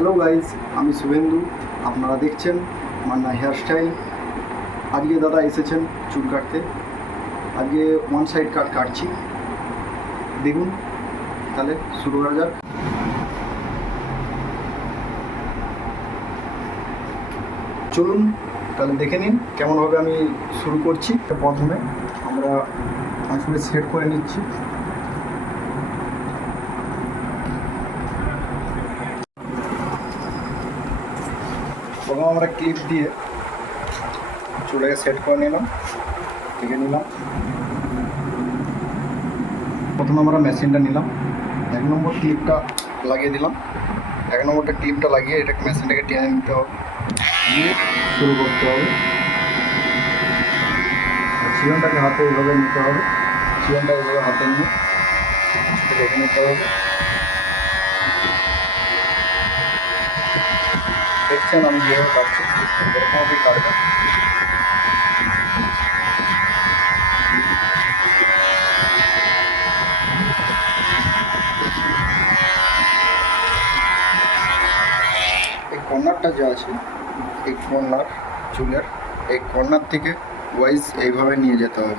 Hello guys আমি শুভেন্দু, আপনারা দেখছেন মান্না হেয়ার স্টাইল আজকে দাদা এসেছেন চুল কাটতে। আজকে ওয়ান সাইড কাট কাটছি। দেখুন, তাহলে শুরু করা যাক। চলুন, তাহলে দেখে নিন কেমনভাবে আমি শুরু করছি। প্রথমে আমরা আসলে সেট করে নিচ্ছি। আমরা ক্লিপ দিয়ে চুলাকে সেট করে নিলাম থেকে নিলাম। প্রথমে আমরা মেশিনটা নিলাম। এক নম্বর ক্লিপটা লাগিয়ে দিলাম। এক নম্বরটা ক্লিপটা লাগিয়ে এটা মেশিনটাকে টেনে নিতে হবে। দিয়ে শুরু করতে হবে। চিকনটাকে হাতে এইভাবে নিতে হবে। চিকনটা এইভাবে হাতে নিয়ে রেখে নিতে হবে। দেখছেন আমি যেভাবে কাটছি এরকমভাবে কাটবো এই কর্নারটা যে আছে, এই কর্নার, চুলের, এই কর্নার থেকে ওয়াইজ এইভাবে নিয়ে যেতে হবে।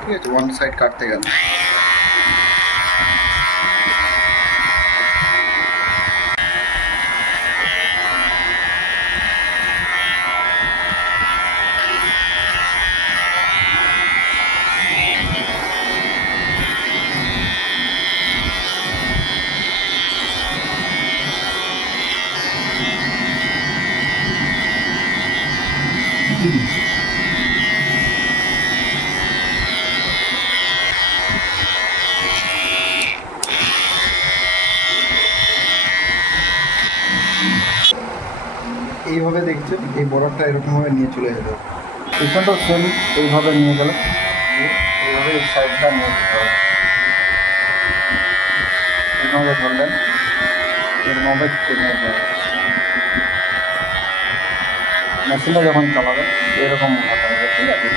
ঠিক আছে ওয়ান সাইড কাটতে গেলে। বর্ডারটা এরকমভাবে নিয়ে চলে যেতে হবে পেছনটাও সেম এইভাবে নিয়ে গেলে। এইভাবে এই সাইডটা নিয়ে যেতে হবে এইভাবে ধরলেন। এরকমভাবে টেনে যেতে মেশিনটা যখন চালাবেন, এরকম ঠিক আছে?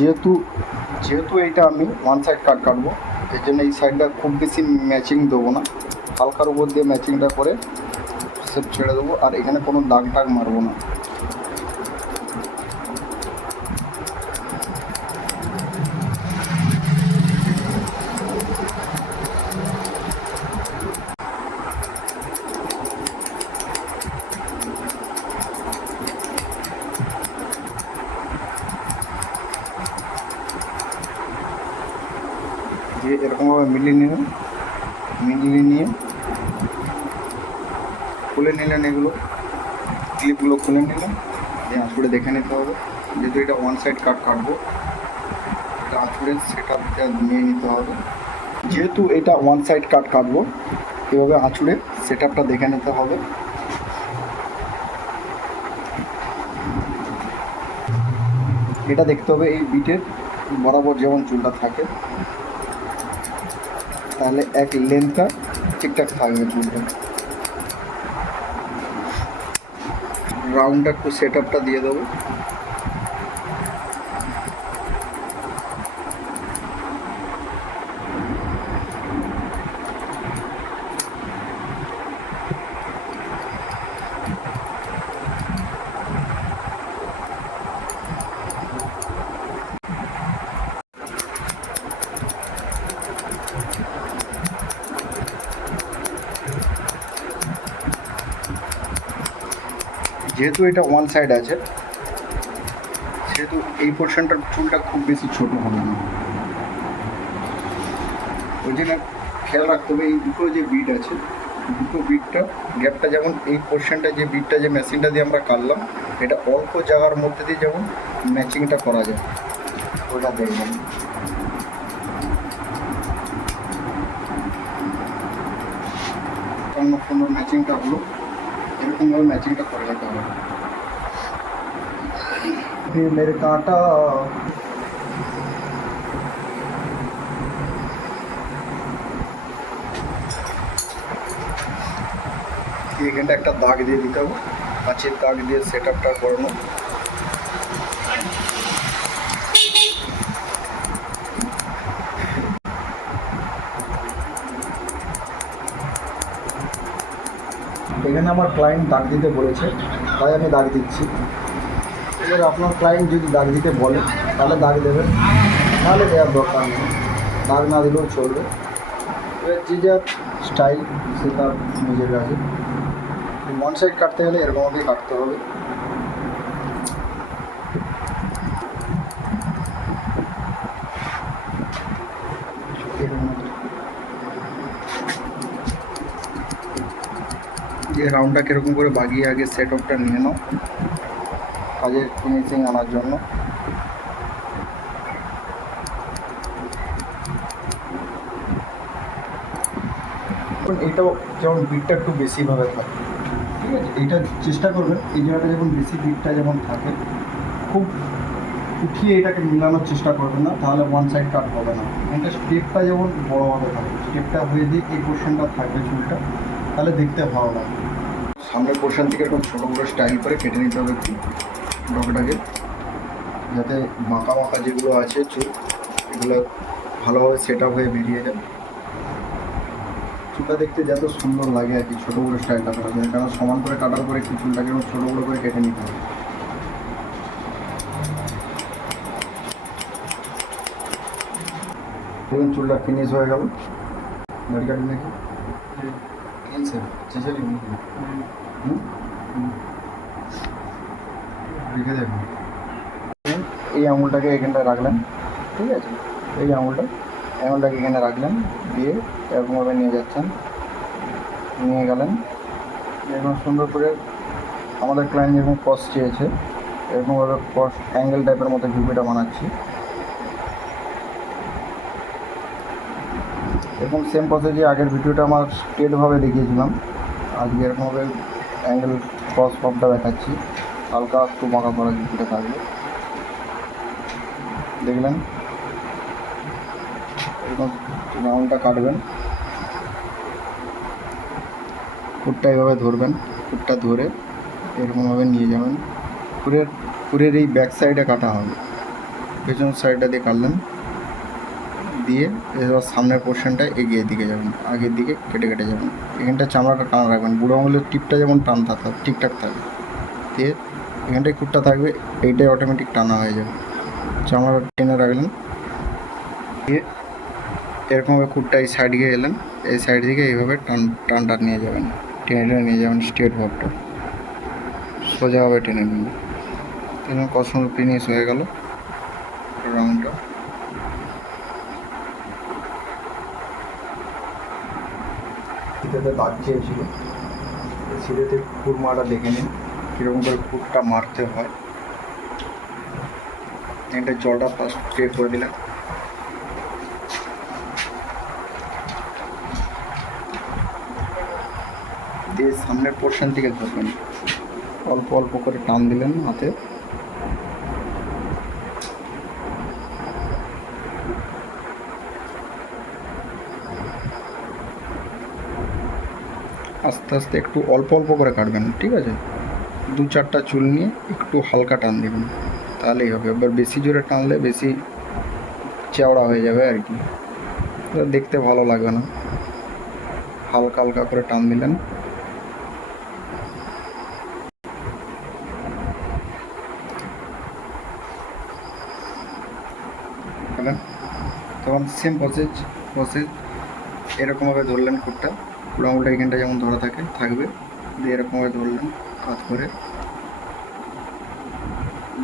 যেহেতু যেহেতু এইটা আমি ওয়ান সাইড কাট কাটবো, এই জন্য এই সাইডটা খুব বেশি ম্যাচিং দেবো না। হালকার উপর দিয়ে ম্যাচিংটা করে সেপ ছেড়ে দেবো, আর এখানে কোনো দাগ টাগ মারবো না। দিয়ে মিলিয়ে নিলেন মিলিয়ে নিয়ে খুলে নিলেন এগুলো। ক্লিপগুলো খুলে নিলেন। দিয়ে আঁচড়ে দেখে নিতে হবে। যেহেতু এটা ওয়ান সাইড কাট কাটবো, এটা আঁচড়ে সেটা নিয়ে নিতে হবে। যেহেতু এটা ওয়ান সাইড কাট কাটবো, এভাবে আঁচড়ে সেট আপটা দেখে নিতে হবে। এটা দেখতে হবে এই বিটের বরাবর যেমন চুলটা থাকে। তাহলে এক লেন্থটা ঠিকঠাক থাকবে চুলটা রাউন্ডটা একটু সেট আপটা দিয়ে দেবো যেহেতু এটা ওয়ান সাইড আছে, সেহেতু এই পোর্শনটার চুলটা খুব বেশি ছোট হবে না। ওই জন্য খেয়াল রাখতে হবে, এই দুটো যে বিট আছে, দুটো বিটটা গ্যাপটা যেমন এই পোর্শনটা যে বিটটা যে মেশিনটা দিয়ে আমরা কাটলাম, এটা অল্প জায়গার মধ্যে দিয়ে যেমন ম্যাচিংটা করা যায়, ওটা দেখবেন। সুন্দর ম্যাচিংটা হলো তোমার ম্যাচিংটা করে নিতে হবে फिर मेरे काटा এখানটা একটা দাগ দিয়ে দিতে হবে কাঁচের দাগ দিয়ে সেট আপটা করানো আমার ক্লায়েন্ট দাগ দিতে বলেছে, তাই আমি দাগ দিচ্ছি। এবার আপনার ক্লায়েন্ট যদি দাগ দিতে বলে, তাহলে দাগ দেবেন। তাহলে দেওয়ার দরকার নেই। দাগ না দিলেও চলবে। এবার যে যার স্টাইল সে তার নিজের কাছে। মন সাইড কাটতে গেলে এরকমভাবেই কাটতে হবে যে রাউন্ডটা কীরকম করে বাগিয়ে আগে সেট আপটা নিয়ে নাও। কাজের ফিনিশিং আনার জন্য। এটাও যেমন বিটটা একটু বেশিভাবে থাকে। ঠিক আছে? এটা চেষ্টা করবেন। এই জায়গাটা যেমন বেশি বিটটা যেমন থাকে, খুব উঠিয়ে এটাকে মিলানোর চেষ্টা করবেন না, তাহলে ওয়ান সাইড কাট হবে না। এটা স্টেপটা যেমন বড়োভাবে থাকে স্টেপটা হয়ে দিয়ে এই পোর্শনটা থাকবে চুলটা, তাহলে দেখতে ভালো লাগে সামনের পোর্শন থেকে এরকম ছোটো বড়ো স্টাইল করে কেটে নিতে হবে একটু ডগটাকে। যাতে বাঁকা বাঁকা যেগুলো আছে চুল, এগুলো ভালোভাবে সেট আপ হয়ে বেরিয়ে যায়। চুলটা দেখতে যত সুন্দর লাগে আর কি, ছোটো বড়ো স্টাইলটা করা যায় কারণ সমান করে কাটার পরে একটু চুলটাকে ছোটো বড়ো করে কেটে নিতে হবে। চুলটা ফিনিশ হয়ে গেল। দাড়ি কাটি নাকি কিনছে চেঁচালি হুম রেখে দেখুন এই আঙুলটাকে এখানটায় রাখলেন ঠিক আছে? এই আঙুলটা আঙুলটাকে এখানে রাখলেন দিয়ে এরকমভাবে নিয়ে যাচ্ছেন। নিয়ে গেলেন। এরকম সুন্দর করে আমাদের ক্লায়েন্ট যেরকম কস চেয়েছে এরকমভাবে কস অ্যাঙ্গেল টাইপের মতো ভিপিটা বানাচ্ছি। এরকম সেম পথে যে আগের ভিডিওটা আমার স্ট্রেটভাবে দেখিয়েছিলাম। আজকে এরকমভাবে অ্যাঙ্গেল ক্রস ফর্মটা দেখাচ্ছি। হালকা একটু বাঁকা করা ভিডিওটা থাকবে দেখলেন? এরকম রাউন্ডটা কাটবেন। কুটটা এভাবে ধরবেন। কুটটা ধরে এরকমভাবে নিয়ে যাবেন। কুরের কুরের এই ব্যাক সাইডে কাটা হবে। পেছন সাইডটা দিয়ে কাটলেন। দিয়ে এবার সামনের পোর্শনটা এগিয়ে দিকে যাবেন, আগের দিকে কেটে কেটে যাবেন। এখানটা চামড়াটা টানা রাখবেন। বুড়ো আঙুলের টিপটা যেমন টান থাকবে ঠিকঠাক থাকবে। দিয়ে এখানটায় কুটটা থাকবে, এইটাই অটোমেটিক টানা হয়ে যাবে। চামড়াটা টেনে রাখলেন। দিয়ে এরকমভাবে কুটটা এই সাইড গিয়ে এলেন। এই সাইড থেকে এইভাবে টান টানটা নিয়ে যাবেন। টেনে টেনে নিয়ে যাবেন স্ট্রেট ভাবটা সোজাভাবে টেনে নিন কত সুন্দর ফিনিশ হয়ে গেল রাউন্ডটা সিটেতে দাগ চেয়েছিল সিটেতে খুরমাটা দেখে নিন, কীরকম করে খুরটা মারতে হয়। এটা জলটা ফার্স্ট স্প্রে করে দিলাম। দিয়ে সামনের পোর্শন থেকে ধরবেন। অল্প অল্প করে টান দিলেন হাতে। আস্তে আস্তে একটু অল্প অল্প করে কাটবেন, ঠিক আছে? দু চারটা চুল নিয়ে একটু হালকা টান দেবেন, তাহলেই হবে। এবার বেশি জোরে টানলে বেশি চেওড়া হয়ে যাবে আর কি। দেখতে ভালো লাগবে না। হালকা হালকা করে টান দিলেন। তখন সেম প্রসেস প্রসেস এরকমভাবে ধরলেন কুটটা। আঙুলটা এখানটা যেমন ধরা থাকে, থাকবে। দিয়ে এরকমভাবে ধরলেন কাত করে।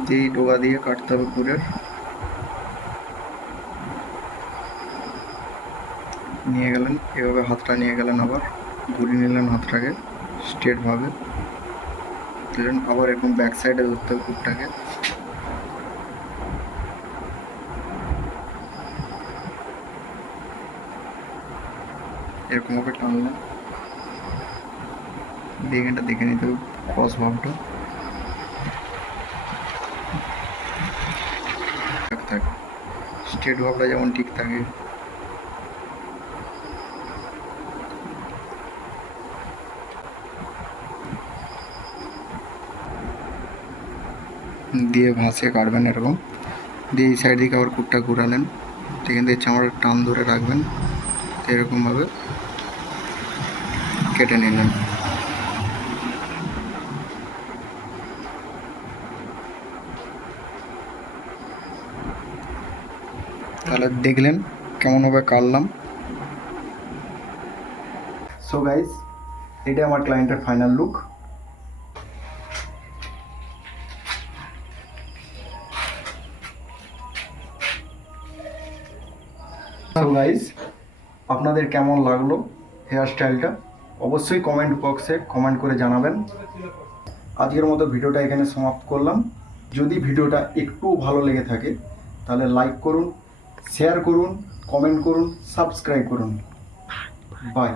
দিয়ে ডোগা দিয়ে কাটতে হবে পুরের নিয়ে গেলেন, এভাবে হাতটা নিয়ে গেলেন আবার। ঘুরিয়ে নিলেন হাতটাকে স্ট্রেটভাবে দিলেন আবার এরকম ব্যাক সাইডে ধরতে হবে কুটটাকে এরকমভাবে টানলাম দিয়ে এখানটা দেখে নিতে হবে ক্রস ভাবটা ঠিক থাকে। স্টেট ভাবটা যেমন ঠিক থাকে। দিয়ে ভাসিয়ে কাটবেন এরকম। দিয়ে এই সাইড দিকে আবার কুটটা ঘুরালেন। সেখান থেকে চামড়ার টান ধরে রাখবেন এরকমভাবে কেটে নিলেন তাহলে দেখলেন কেমনভাবে কাটলাম। সো গাইস এটা আমার ক্লায়েন্টের ফাইনাল লুক সো গাইস আপনাদের কেমন লাগল হেয়ার স্টাইলটা অবশ্যই কমেন্ট বক্সে কমেন্ট করে জানাবেন। আজকের মতো ভিডিওটা এখানে সমাপ্ত করলাম। যদি ভিডিওটা একটু ভালো লেগে থাকে তাহলে লাইক করুন শেয়ার করুন কমেন্ট করুন সাবস্ক্রাইব করুন। বাই